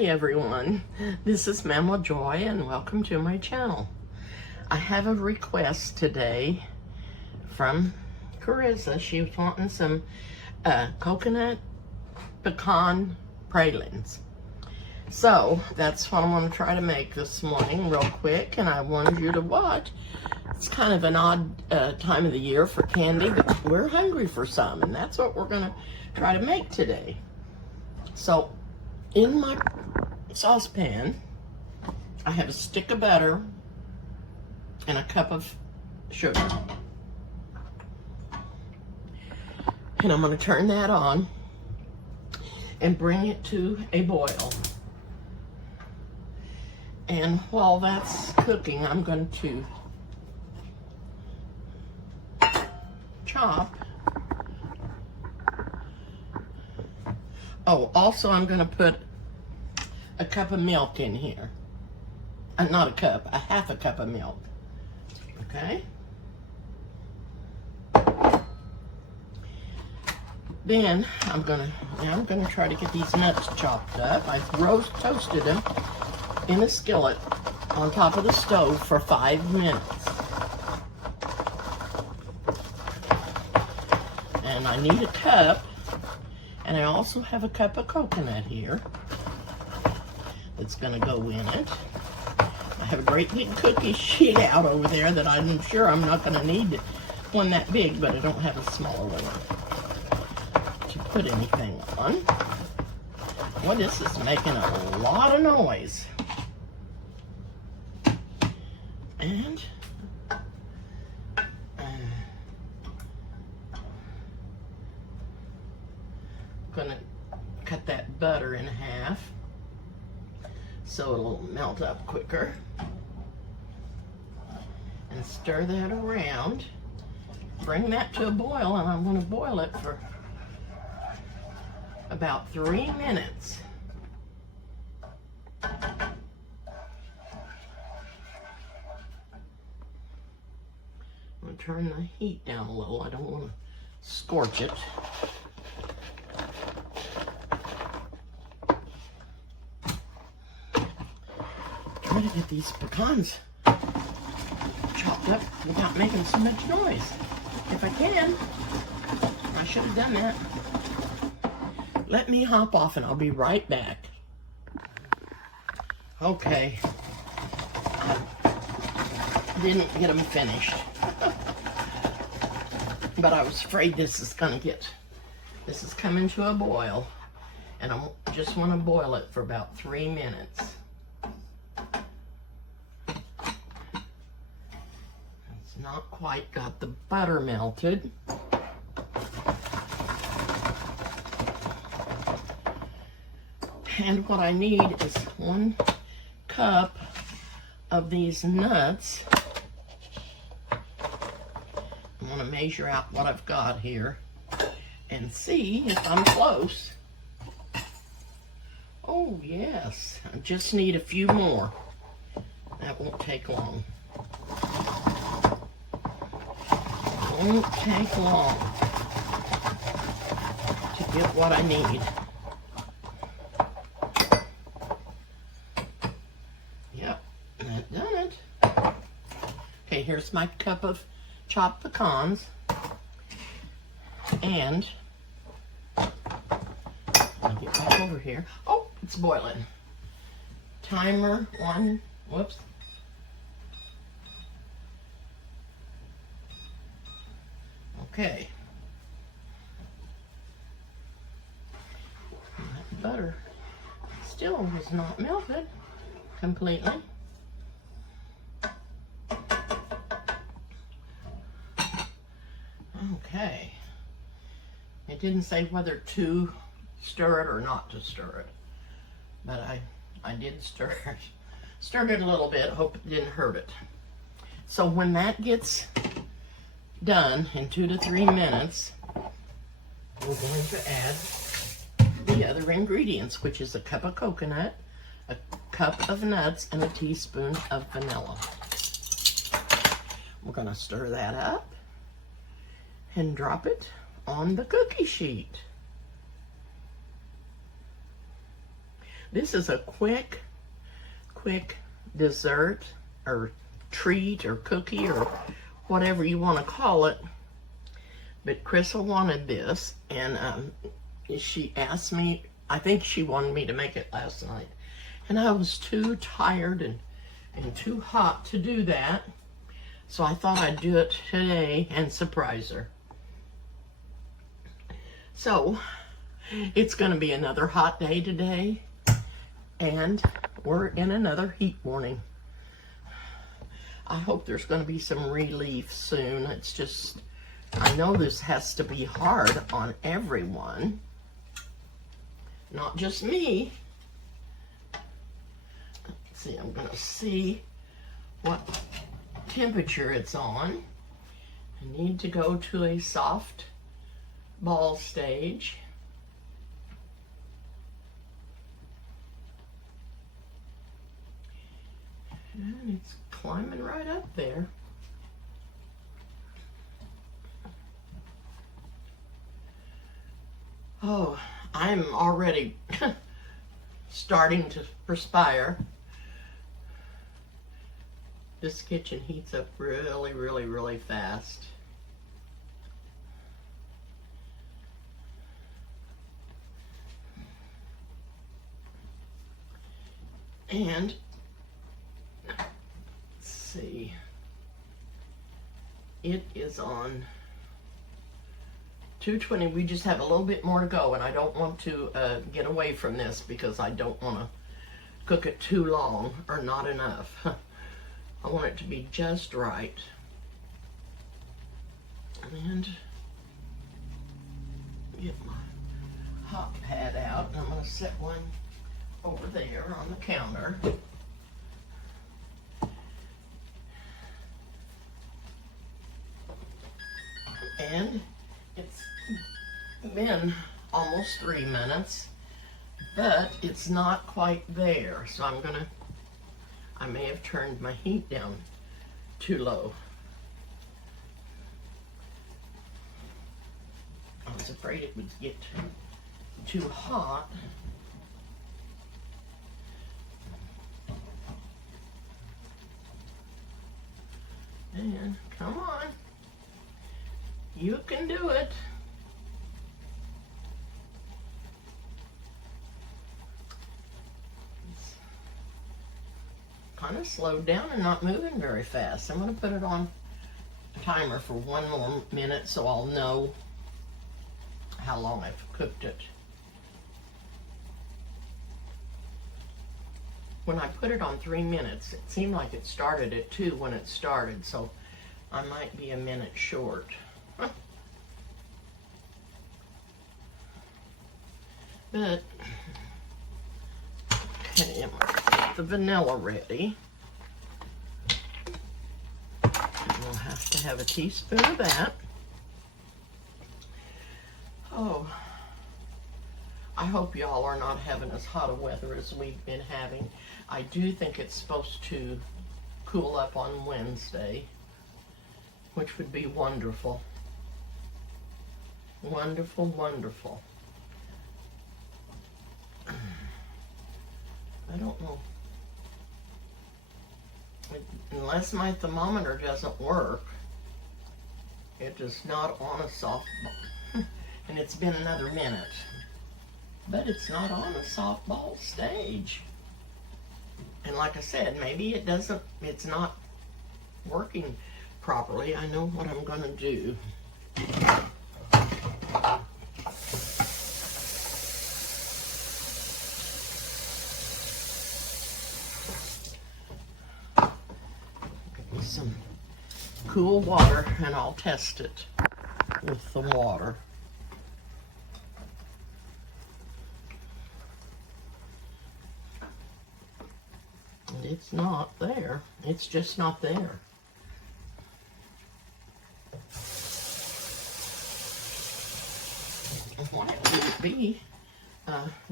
Hi everyone, this is Mama Joy and welcome to my channel. I have a request today from Carissa. She was wanting some coconut pecan pralines. So that's what I'm going to try to make this morning real quick, and I wanted you to watch. It's kind of an odd time of the year for candy, but we're hungry for some, and that's what we're going to try to make today. So in my saucepan, I have a stick of butter and a cup of sugar. And I'm going to turn that on and bring it to a boil. And while that's cooking, I'm going to chop. Oh, also I'm going to put a cup of milk in here. Not a cup, a half a cup of milk. Okay? Then I'm gonna try to get these nuts chopped up. I toasted them in a skillet on top of the stove for 5 minutes. And I need a cup, and I also have a cup of coconut here that's gonna go in it. I have a great big cookie sheet out over there that I'm sure I'm not gonna need one that big, but I don't have a smaller one to put anything on. Well, this is making a lot of noise. And I'm gonna cut that butter in half so it'll melt up quicker. And stir that around. Bring that to a boil, and I'm gonna boil it for about 3 minutes. I'm gonna turn the heat down a little. I don't want to scorch it. Try to get these pecans chopped up without making so much noise. If I can. I should have done that. Let me hop off and I'll be right back. Okay. I didn't get them finished. But I was afraid this is coming to a boil. And I just want to boil it for about 3 minutes. It's not quite got the butter melted. And what I need is 1 cup of these nuts. I want to measure out what I've got here and see if I'm close. Oh yes, I just need a few more. That won't take long. Won't take long to get what I need. Yep, that done it. Okay, here's my cup of chopped pecans. And I'll get back over here. Oh, it's boiling. Timer 1. Whoops. Okay. That butter still was not melted completely. Okay. It didn't say whether to stir it or not to stir it, but I did stir it. Stirred it a little bit, hope it didn't hurt it. So when that gets done in 2 to 3 minutes, we're going to add the other ingredients, which is a cup of coconut, a cup of nuts, and a teaspoon of vanilla. We're going to stir that up and drop it on the cookie sheet. This is a quick dessert or treat or cookie or whatever you want to call it. But Krista wanted this, and she asked me, I think she wanted me to make it last night. And I was too tired and too hot to do that. So I thought I'd do it today and surprise her. So it's going to be another hot day today, and we're in another heat warning. I hope there's going to be some relief soon. It's just, I know this has to be hard on everyone, not just me. Let's see, I'm going to see what temperature it's on. I need to go to a soft ball stage. And it's climbing right up there. Oh, I'm already starting to perspire. This kitchen heats up really, really, really fast. And let's see, it is on 220. We just have a little bit more to go, and I don't want to get away from this because I don't want to cook it too long or not enough. I want it to be just right. And get my hot pad out. I'm going to set one over there on the counter. And it's been almost 3 minutes, but it's not quite there. So I may have turned my heat down too low. I was afraid it would get too hot. And come on, you can do it. It's kind of slowed down and not moving very fast. I'm going to put it on a timer for 1 more minute so I'll know how long I've cooked it. When I put it on 3 minutes, it seemed like it started at 2 when it started, so I might be a minute short. But, okay, I'm gonna get the vanilla ready. We'll have to have a teaspoon of that. Oh, I hope y'all are not having as hot a weather as we've been having. I do think it's supposed to cool up on Wednesday, which would be wonderful. Wonderful, wonderful. I don't know. Unless my thermometer doesn't work, it is not on a softball. And it's been another minute. But it's not on a softball stage. And like I said, maybe it's not working properly. I know what I'm going to do. Get me some cool water and I'll test it with the water. It's not there. It's just not there. Why would it be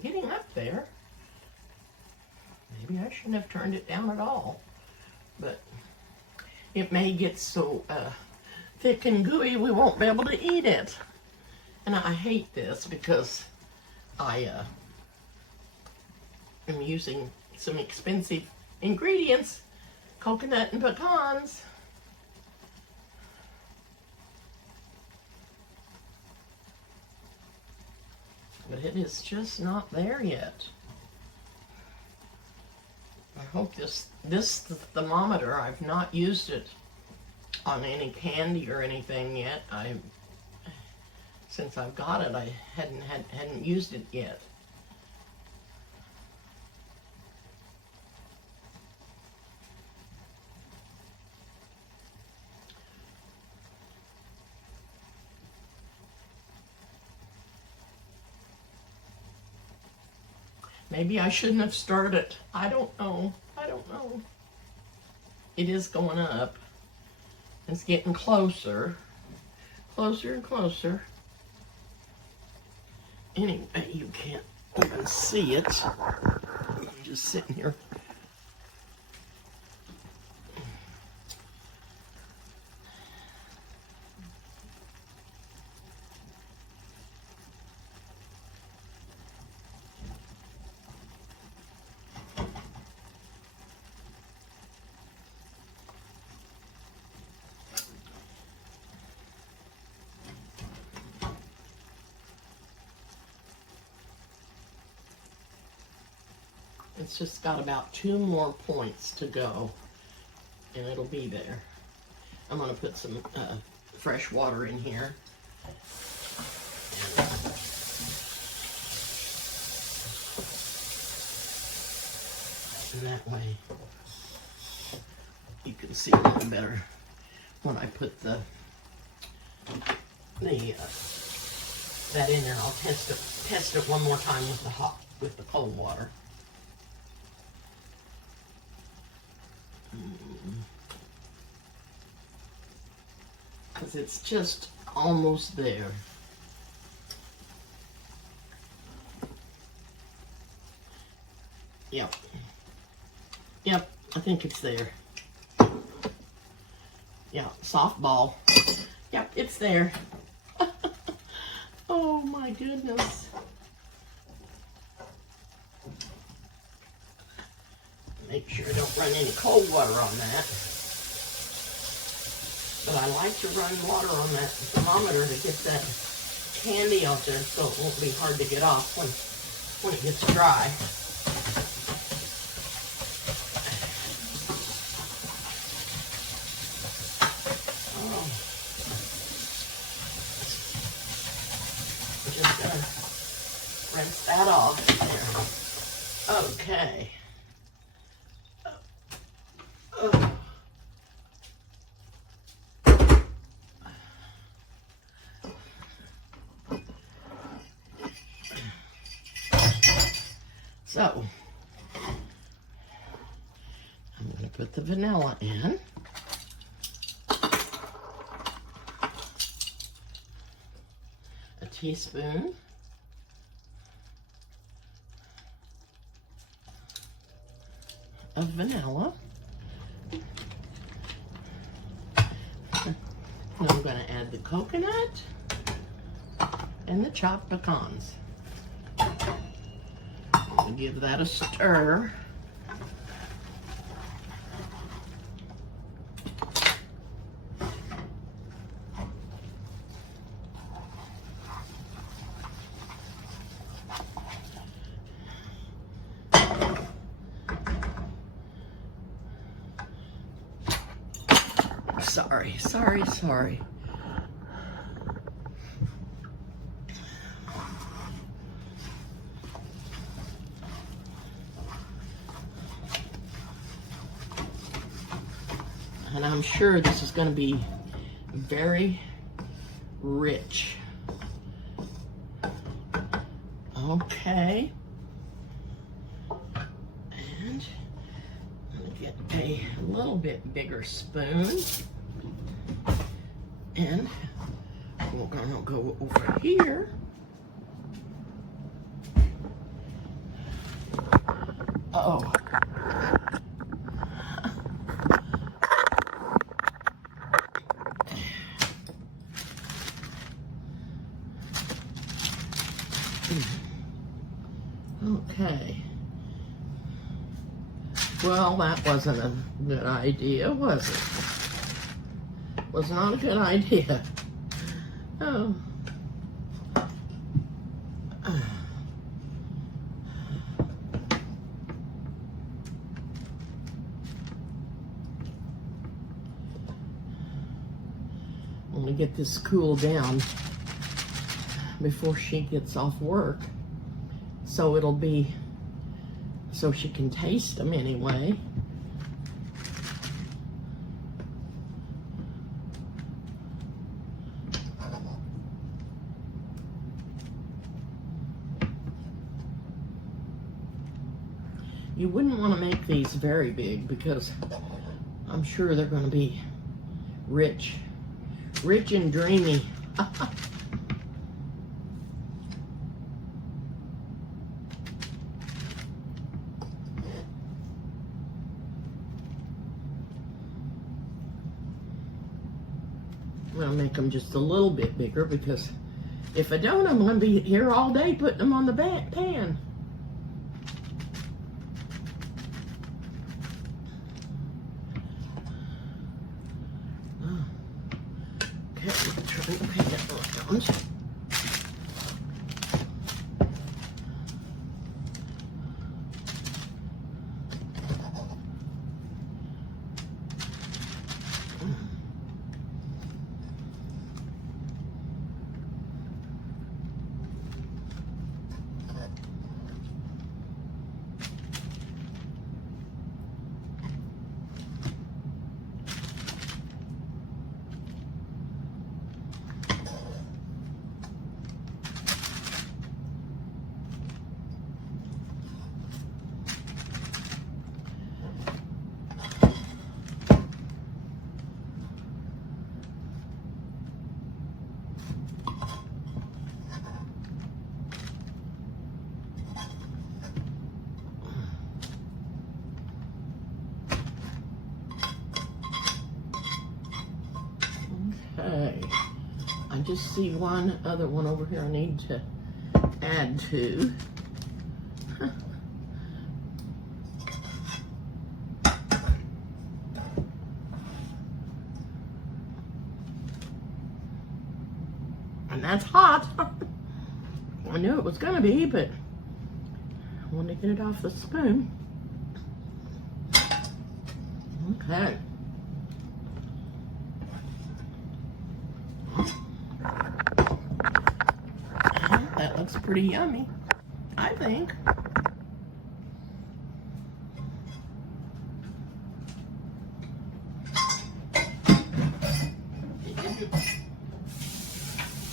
getting up there? Maybe I shouldn't have turned it down at all. But it may get so thick and gooey we won't be able to eat it. And I hate this because I I'm using some expensive ingredients, coconut and pecans. But it is just not there yet. I hope this thermometer, I've not used it on any candy or anything yet. Since I've got it, I hadn't used it yet. Maybe I shouldn't have started. I don't know. I don't know. It is going up. It's getting closer. Closer and closer. Anyway, you can't even see it. I'm just sitting here. It's just got about 2 more points to go, and it'll be there. I'm going to put some fresh water in here. And that way you can see a little better when I put that in there. I'll test it one more time with the cold water. Because it's just almost there. Yep. Yep, I think it's there. Yeah, softball. Yep, it's there. Oh my goodness. Make sure I don't run any cold water on that. But I like to run water on that thermometer to get that candy out there so it won't be hard to get off when it gets dry. Oh. I'm just gonna rinse that off there. Okay. So, I'm going to put the vanilla in. A teaspoon. Of vanilla. And I'm going to add the coconut and the chopped pecans. Give that a stir. Sorry. And I'm sure this is going to be very rich. Okay. And I'm going to get a little bit bigger spoon. And we're going to go over here. Uh-oh. Okay. Well, that wasn't a good idea, was it? Was not a good idea. Oh. I'm gonna get this cooled down before she gets off work, so it'll be, so she can taste them anyway. You wouldn't want to make these very big because I'm sure they're going to be rich and dreamy. I'm going to make them just a little bit bigger because if I don't, I'm going to be here all day putting them on the pan. Okay, that around. Okay, I just see one other one over here I need to add to. And that's hot. I knew it was gonna be, but I wanted to get it off the spoon. Okay. That looks pretty yummy, I think.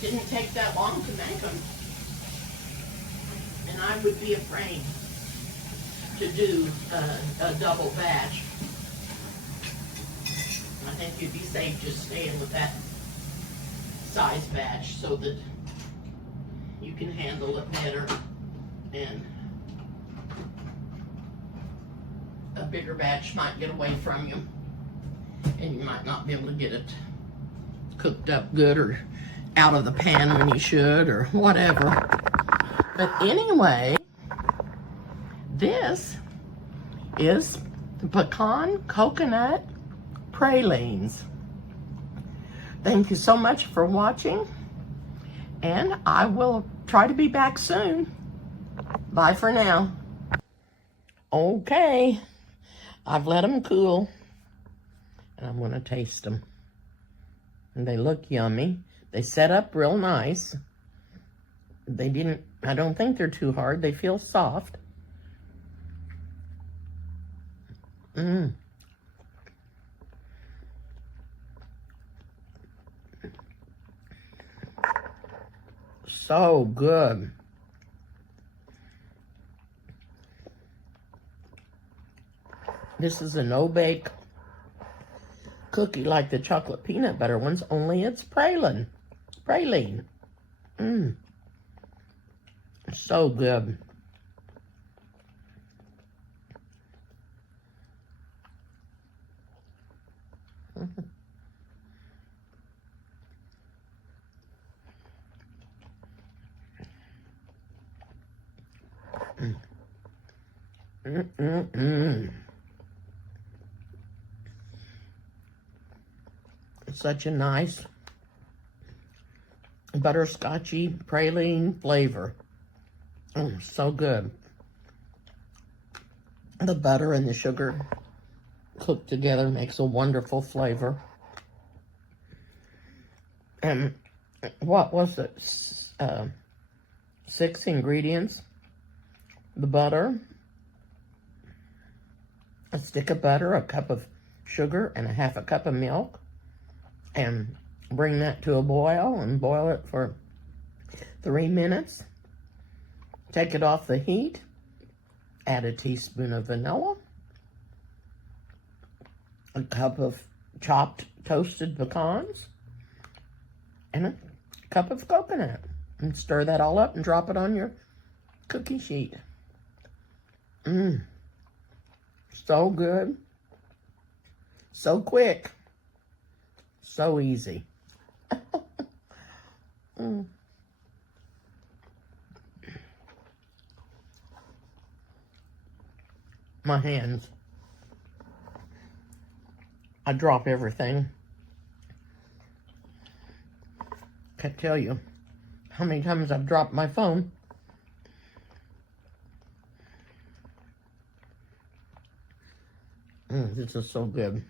It didn't take that long to make them. And I would be afraid to do a double batch. I think you'd be safe just staying with that size batch so that you can handle it better, and a bigger batch might get away from you and you might not be able to get it cooked up good or out of the pan when you should or whatever. But anyway, this is pecan coconut pralines. Thank you so much for watching, and I will try to be back soon. Bye for now. Okay, I've let them cool, and I'm gonna taste them. And they look yummy. They set up real nice. They didn't, I don't think they're too hard. They feel soft. So good. This is a no-bake cookie like the chocolate peanut butter ones, only it's praline. So good. such a nice butterscotchy praline flavor. So good. The butter and the sugar cooked together makes a wonderful flavor. And what was it? 6 ingredients. The butter, a stick of butter, a cup of sugar, and a half a cup of milk. And bring that to a boil and boil it for 3 minutes. Take it off the heat. Add a teaspoon of vanilla, a cup of chopped toasted pecans, and a cup of coconut. And stir that all up and drop it on your cookie sheet. So good. So quick. So easy. My hands. I drop everything. Can't tell you how many times I've dropped my phone. This is so good.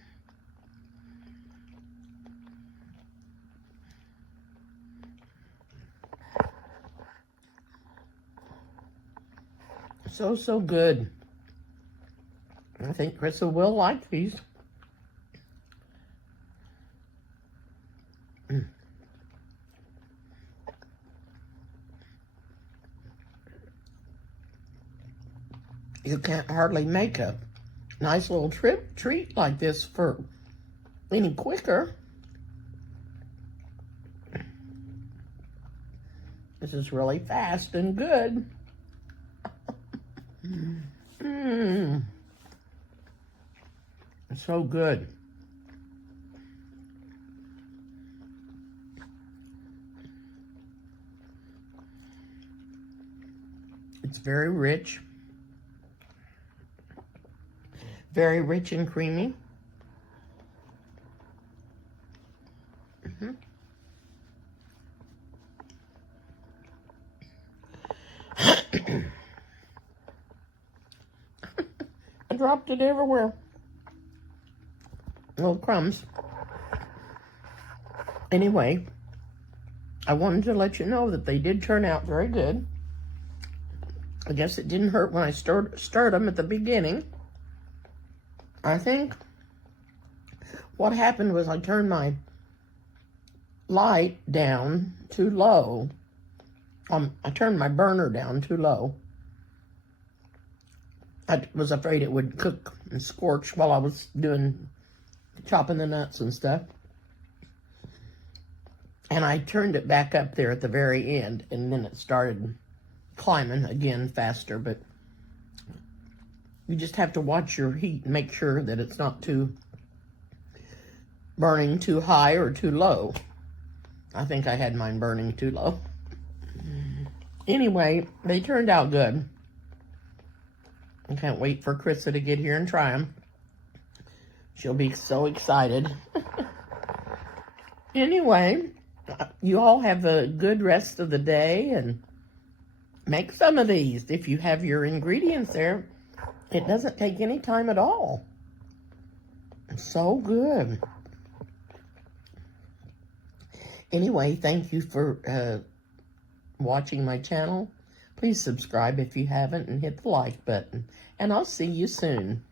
So good. I think Krista will like these. You can't hardly make a nice little treat like this for any quicker. This is really fast and good. It's so good. It's very rich. Very rich and creamy. I dropped it everywhere. Little crumbs. Anyway, I wanted to let you know that they did turn out very good. I guess it didn't hurt when I stirred them at the beginning. I think what happened was I turned my light down too low. I turned my burner down too low. I was afraid it would cook and scorch while I was chopping the nuts and stuff. And I turned it back up there at the very end, and then it started climbing again faster. But you just have to watch your heat and make sure that it's not burning too high or too low. I think I had mine burning too low. Anyway, they turned out good. I can't wait for Krista to get here and try them. She'll be so excited. Anyway, you all have a good rest of the day and make some of these. If you have your ingredients there, it doesn't take any time at all. It's so good. Anyway, thank you for watching my channel. Please subscribe if you haven't and hit the like button. And I'll see you soon.